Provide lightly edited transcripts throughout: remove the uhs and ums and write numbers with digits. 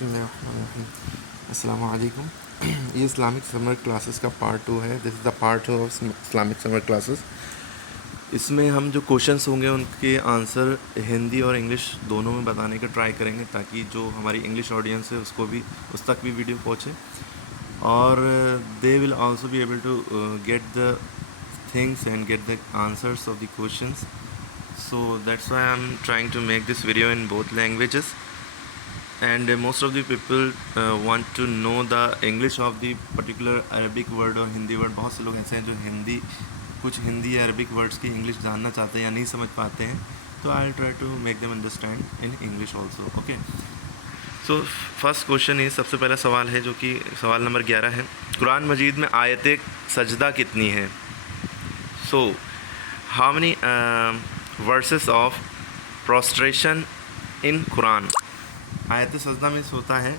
बिस्मिल्लाहिर्रहमानिर्रहीम। अस्सलाम वालेकुम। ये इस्लामिक समर क्लासेस का पार्ट 2 है। This is the part 2 of Islamic summer classes. इसमें हम जो क्वेश्चंस होंगे उनके आंसर हिंदी और इंग्लिश दोनों में बताने का ट्राई करेंगे, ताकि जो हमारी इंग्लिश ऑडियंस है उसको भी उस तक भी वीडियो पहुँचे, और they will also be able to get the things and get the answers of the questions. So that's why I'm trying to make this video in both languages, and most of the people want to know the English of the particular Arabic word और Hindi word. बहुत से लोग ऐसे हैं जो कुछ हिंदी या Arabic words की इंग्लिश जानना चाहते हैं या नहीं समझ पाते हैं, तो I try to make them understand in English also. Okay, so first question ये सबसे पहला सवाल है, जो कि सवाल नंबर 11 है। कुरान मजीद में आयत सजदा कितनी है? So how many verses of prostration in Quran? आयत सजदा मीन्स होता है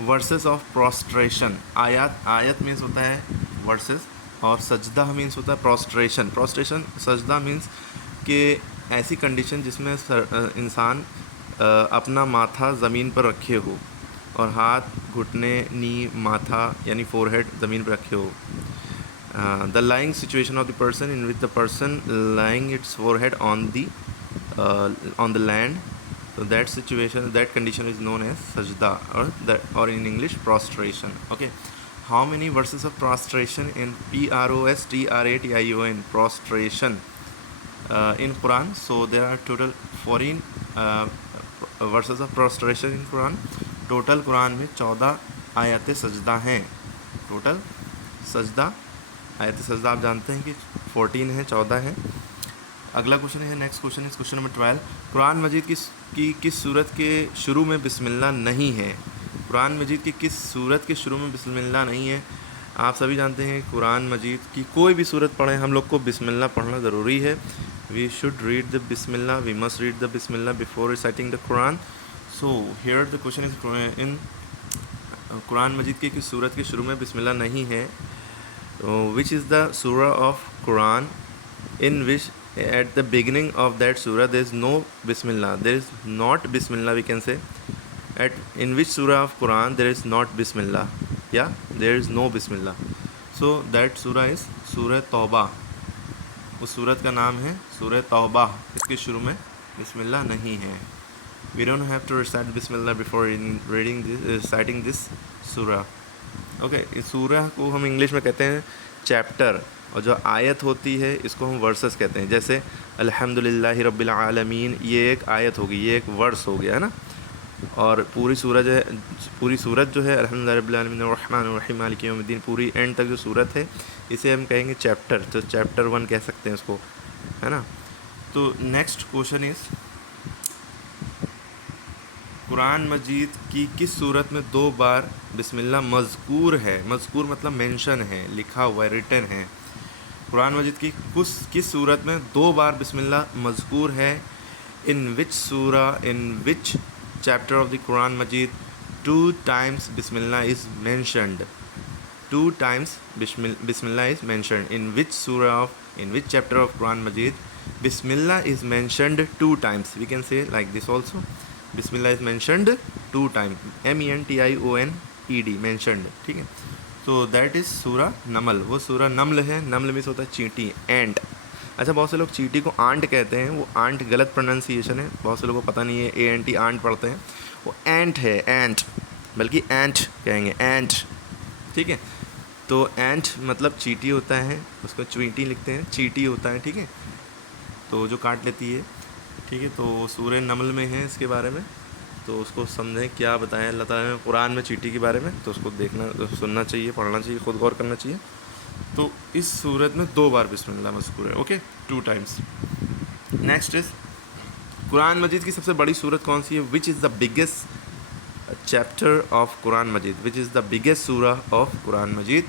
वर्सेस ऑफ प्रोस्ट्रेशन। आयत मीन्स होता है वर्सेस, और सजदा मीन्स होता है प्रोस्ट्रेशन। सजदा मीन्स कि ऐसी कंडीशन जिसमें इंसान अपना माथा ज़मीन पर रखे हो और हाथ, घुटने, नी, माथा यानी फोरहेड ज़मीन पर रखे हो। The lying situation of the person in which the person lying it's forehead on the land, so that situation, that condition is known as sajda, or in English prostration. Okay, how many verses of prostration in prostration, prostration in Quran? So there are total 14 verses of prostration in Quran. Total Quran में 14 आयत सजदा हैं। Total सजदा, आयत सजदा आप जानते हैं कि 14 है, 14 है। अगला क्वेश्चन है, next question is question number 12। कुरान मजीद की किस सूरत के शुरू में बिस्मिल्लाह नहीं है? कुरान मजीद की किस सूरत के शुरू में बिस्मिल्लाह नहीं है? आप सभी जानते हैं कुरान मजीद की कोई भी सूरत पढ़ें हम लोग को बिस्मिल्लाह पढ़ना ज़रूरी है। वी शुड रीड द बिस्मिल्लाह, वी मस्ट रीड द बिस्मिल्लाह before reciting the Quran. So here the question is in Quran मजीद की किस सूरत के शुरू में बिस्मिल्लाह नहीं है? विच इज़ द सूरा of Quran in which at the beginning of that surah there is no bismillah, there is not bismillah, we can say, in which surah of Quran there is not bismillah, yeah, there is no bismillah. So that surah is surah तौबा। उस सूरत का नाम है सूरह तौबा। इसके शुरू में बिस्मिल्लाह नहीं है। we don't have to recite bismillah before reciting this surah. okay, इस सूरह को हम इंग्लिश में कहते हैं चैप्टर, और जो आयत होती है इसको हम वर्सेस कहते हैं। जैसे अल्हम्दुलिल्लाहि रब्बिल आलमीन, ये एक आयत होगी, ये एक वर्स हो गया है ना। और पूरी सूरत जो है अल्हम्दुलिल्लाहि रब्बिल आलमीन अर्रहमानिर रहीम मालिकि यौमिद्दीन, पूरी एंड तक जो सूरत है इसे हम कहेंगे चैप्टर। तो चैप्टर 1 कह सकते हैं इसको, है ना। तो नेक्स्ट क्वेश्चन इज़, कुरान मजीद की किस सूरत में 2 बार बिस्मिल्लाह मज़कूर है? मज़कूर मतलब मेंशन है, लिखा हुआ है, रिटन है। कुरान मजीद की किस सूरत में 2 बार बिस्मिल्लाह मज़कूर है? इन विच सूरा, in which chapter of the Quran मजीद 2 times बिस्मिल्लाह इज़ मैंशनड? 2 times बिस्मिल्लाह इज़ मैंशनड। इन विच सूरा of, in which chapter of Quran मजीद बिस्मिल्लाह is mentioned 2 times? We can say like this also, बिस्मिल्लाह is mentioned 2 times, MENTIONED, mentioned, ठीक है। तो दैट इज़ सूरा नमल। वो सूरा नमल है। नमल मीन्स होता है चींटी, एंट। अच्छा, बहुत से लोग चींटी को आंट कहते हैं, वो आंट गलत प्रोनाउंसिएशन है, बहुत से लोगों को पता नहीं है, ANT आंट पढ़ते हैं, वो एंट है, एंट, बल्कि एंट कहेंगे, एंट, ठीक है। तो एंट मतलब चींटी होता है, उसको चींटी लिखते हैं, चींटी होता है, ठीक है, तो जो काट लेती है, ठीक है। तो सूरह नमल में है इसके बारे में, तो उसको समझें क्या बताएं अल्लाह ताला ने कुरान में चींटी के बारे में, तो उसको देखना, सुनना चाहिए, पढ़ना चाहिए, खुद गौर करना चाहिए। तो इस सूरत में 2 बार बिस्मिल्लाह मज़कूर है। Okay, 2 times। नेक्स्ट इज़, कुरान मजीद की सबसे बड़ी सूरत कौन सी है? Which is the biggest chapter of Quran मजीद? विच इज़ द बिगेस्ट सूरा ऑफ कुरान मजीद?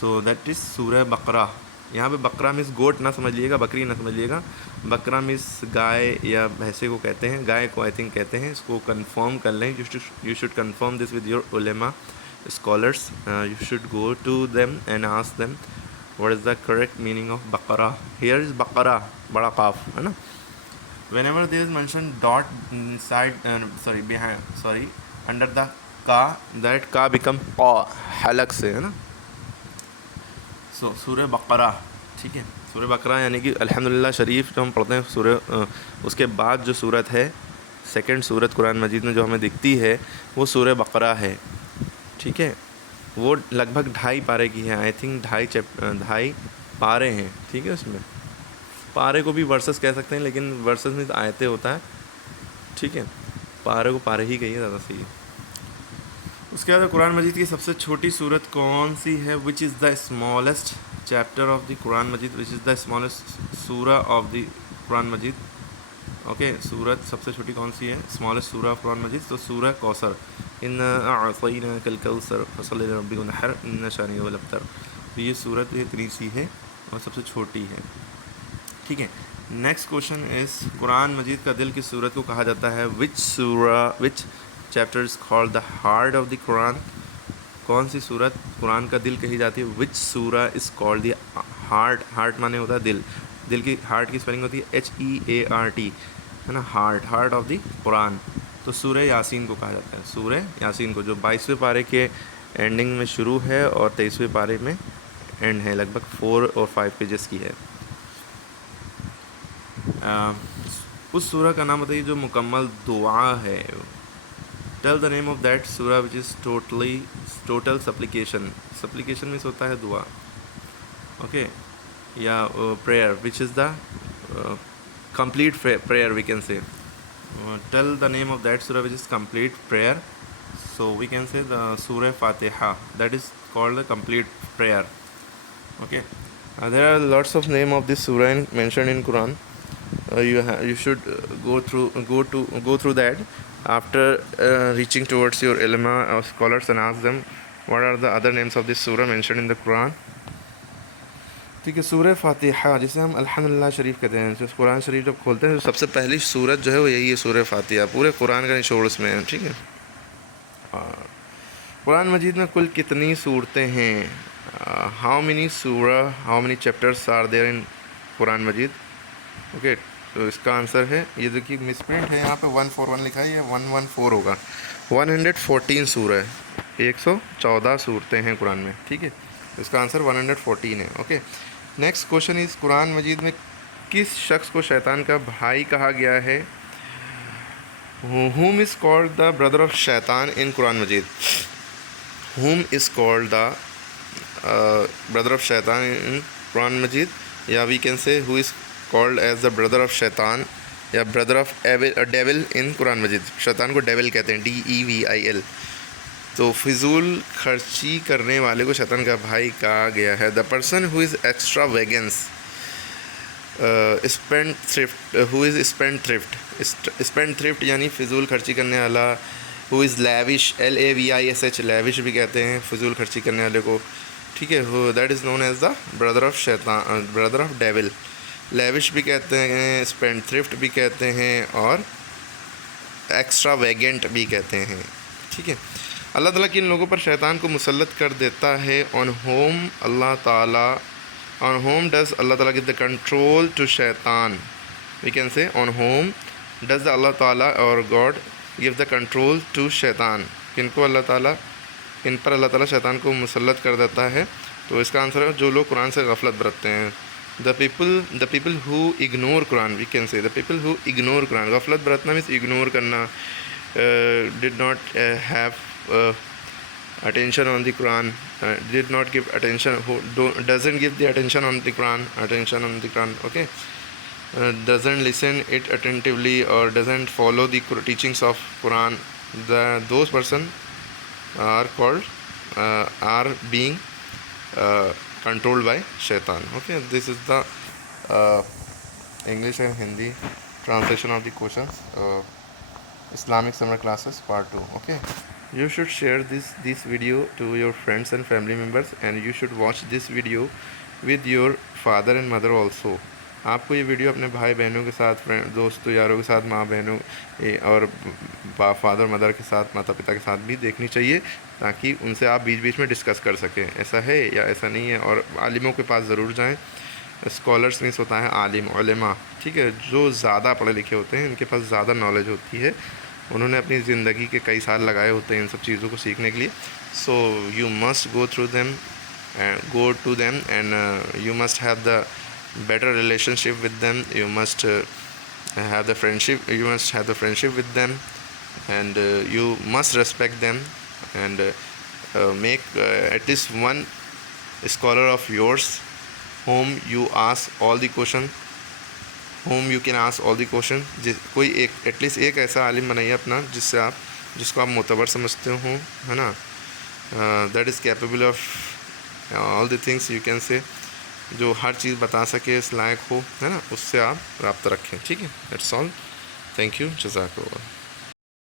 सो दैट इज़ सूरह बकरा। यहाँ पे बकरा मीन्स गोट ना समझिएगा, बकरी ना समझिएगा। बकरा मीन्स गाय या भैंसे को कहते हैं, गाय को आई थिंक कहते हैं। इसको कंफर्म कर लें, you should confirm this with your उलेमा scholars. You should go to them and ask them what is the correct meaning of बकरा। हियर इज़ बकरा, बड़ा काफ, है ना। whenever there is mentioned dot inside behind, under the का, that का become क़ा, हलक से, है ना। सूरह बकरा, ठीक है। सूरह बकरा यानी कि अल्हम्दुलिल्लाह शरीफ जो हम पढ़ते हैं उसके बाद जो सूरत है, सेकंड सूरत कुरान मजीद में जो हमें दिखती है वो सूरह बकरा है, ठीक है। वो लगभग 2.5 पारे की है, आई थिंक 2.5 पारे हैं, ठीक है। उसमें पारे को भी वर्सेस कह सकते हैं, लेकिन वर्सेस में आयतें होता है, ठीक है। पारे को पारे ही कहिए, ज़्यादा सही है। उसके बाद कुरान मजीद की सबसे छोटी सूरत कौन सी है? Which is the smallest chapter of the Quran मजीद, विच इज़ द स्मॉलेस्ट सूरा ऑफ द कुरान मजीद। ओके, सूरत सबसे छोटी कौन सी है, स्मॉलेस्ट सूरा ऑफ कुरान मजीद? तो सूरह कौसर, इन्ना अअतैनाकल कौसर फसल्लि लिरब्बिका वनहर इन्ना शानिअक हुवल अबतर। तो ये सूरत इतनी सी है और सबसे छोटी है, ठीक है। नेक्स्ट क्वेश्चन इज़, कुरान मजीद का दिल किस सूरत को कहा जाता है? विच chapter is called the heart of the Quran? कौन सी सूरत कुरान का दिल कही जाती है? विच सूरा is called the heart? Heart माने होता है दिल, दिल की, हार्ट की स्पेलिंग होती है HEART, है ना, हार्ट ऑफ द कुरान। तो सूरह यासीन को कहा जाता है, सूरह यासीन को, जो 22वें पारे के एंडिंग में शुरू है और 23वें पारे में एंड है, लगभग 4 और 5 पेजेस की है। उस सूरह का नाम बताइए जो मुकम्मल दुआ है। Tell the name of that सूरह which is total supplication. Supplication means होता है दुआ, ओके, या prayer, which is the complete prayer, we can say. Tell the name of that surah which is complete prayer. So we can say the Surah Fatiha, that is called the complete prayer, okay. There are lots of name of this surah mentioned in Quran. You should go through that after reaching towards your ulama or scholars and ask them what are the other names of this surah mentioned in the Quran, ठीक है। सूरह फातिहा, जिसे हम अल्हम्दुलिल्लाह शरीफ कहते हैं, जो कुरान शरीफ जब खोलते हैं तो सबसे पहली सूरत जो है वो यही है, सूरह फातिहा। पूरे कुरान का निचोड़ उसमें है, ठीक है। कुरान मजीद में कुल कितनी सूरतें हैं? How many chapters are there in Quran मजीद? ओके, तो इसका आंसर है, ये देखिए मिसप्रिंट है यहाँ पे 141 लिखा है, ये 114 होगा। 114 सूरह है, 114 सूरतें हैं कुरान में, ठीक है। इसका आंसर 114 है, ओके। नेक्स्ट क्वेश्चन इज़, कुरान मजीद में किस शख्स को शैतान का भाई कहा गया है? whom is called the brother of शैतान in Quran Majeed? whom is called the brother of शैतान in कुरान मजीद, या we can say who is called as the brother of शैतान या brother of devil in Quran मजीद। शैतान को devil कहते हैं, DEVIL। तो फिजूल खर्ची करने वाले को शैतान का भाई कहा गया है। The person who is extra vegans spend thrift, who is spend thrift यानी फिजूल खर्ची करने वाला। Who is lavish, LAVISH, lavish भी कहते हैं फिजूल खर्ची करने वाले को, ठीक है। That is known as the brother of शैतान, ब्रदर ऑफ डेविल। लैविश भी कहते हैं, स्पेंड थ्रिफ्ट भी कहते हैं और एक्स्ट्रा वेगेंट भी कहते हैं, ठीक है। अल्लाह ताला किन लोगों पर शैतान को मुसल्लत कर देता है? ऑन होम डज़ अल्लाह ताला गिव द कंट्रोल टू शैतान? We can say on whom does Allah ताला और God give the control to शैतान? किन पर अल्लाह ताला शैतान को मुसल्लत कर देता है? तो इसका आंसर है जो लोग कुरान से गफलत बरतते हैं। The people who ignore Quran, we can say the people who ignore Quran. गफलत बरतना मीन्स इग्नोर करना, did not have attention on the Quran, did not give attention, who doesn't give the attention on the Quran, okay, doesn't listen it attentively or doesn't follow the teachings of Quran, those person are called are being controlled by shaitan, okay. This is the English and Hindi translation of the questions, Islamic summer classes part 2, okay. You should share this video to your friends and family members and you should watch this video with your father and mother also. आपको ये video अपने भाई बहनों के साथ, दोस्तों यारों के साथ, माँ बहनों और फादर मदर के साथ, माता पिता के साथ भी देखनी चाहिए, ताकि उनसे आप बीच बीच में डिस्कस कर सकें ऐसा है या ऐसा नहीं है। और आलिमों के पास ज़रूर जाएं। स्कॉलर्स मीन्स होता है आलिम, उलेमा, ठीक है, जो ज़्यादा पढ़े लिखे होते हैं, इनके पास ज़्यादा नॉलेज होती है उन्होंने अपनी ज़िंदगी के कई साल लगाए होते हैं इन सब चीज़ों को सीखने के लिए. So you must go through them and go to them, and you must have the better relationship with them. You must have the friendship, you must have the friendship with them, and you must respect them, and make at least one scholar of yours whom you ask all the question, whom you can ask all the question. कोई एक at least एक ऐसा आलिम बनाइए अपना जिसको आप मोतबर समझते हो, है ना, that is capable of all the things you can say, जो हर चीज़ बता सके, इस लायक हो, है ना, उससे आप रब्ता रखें. ठीक है, दैट्स ऑल. Thank you. जज़ाकल्लाह.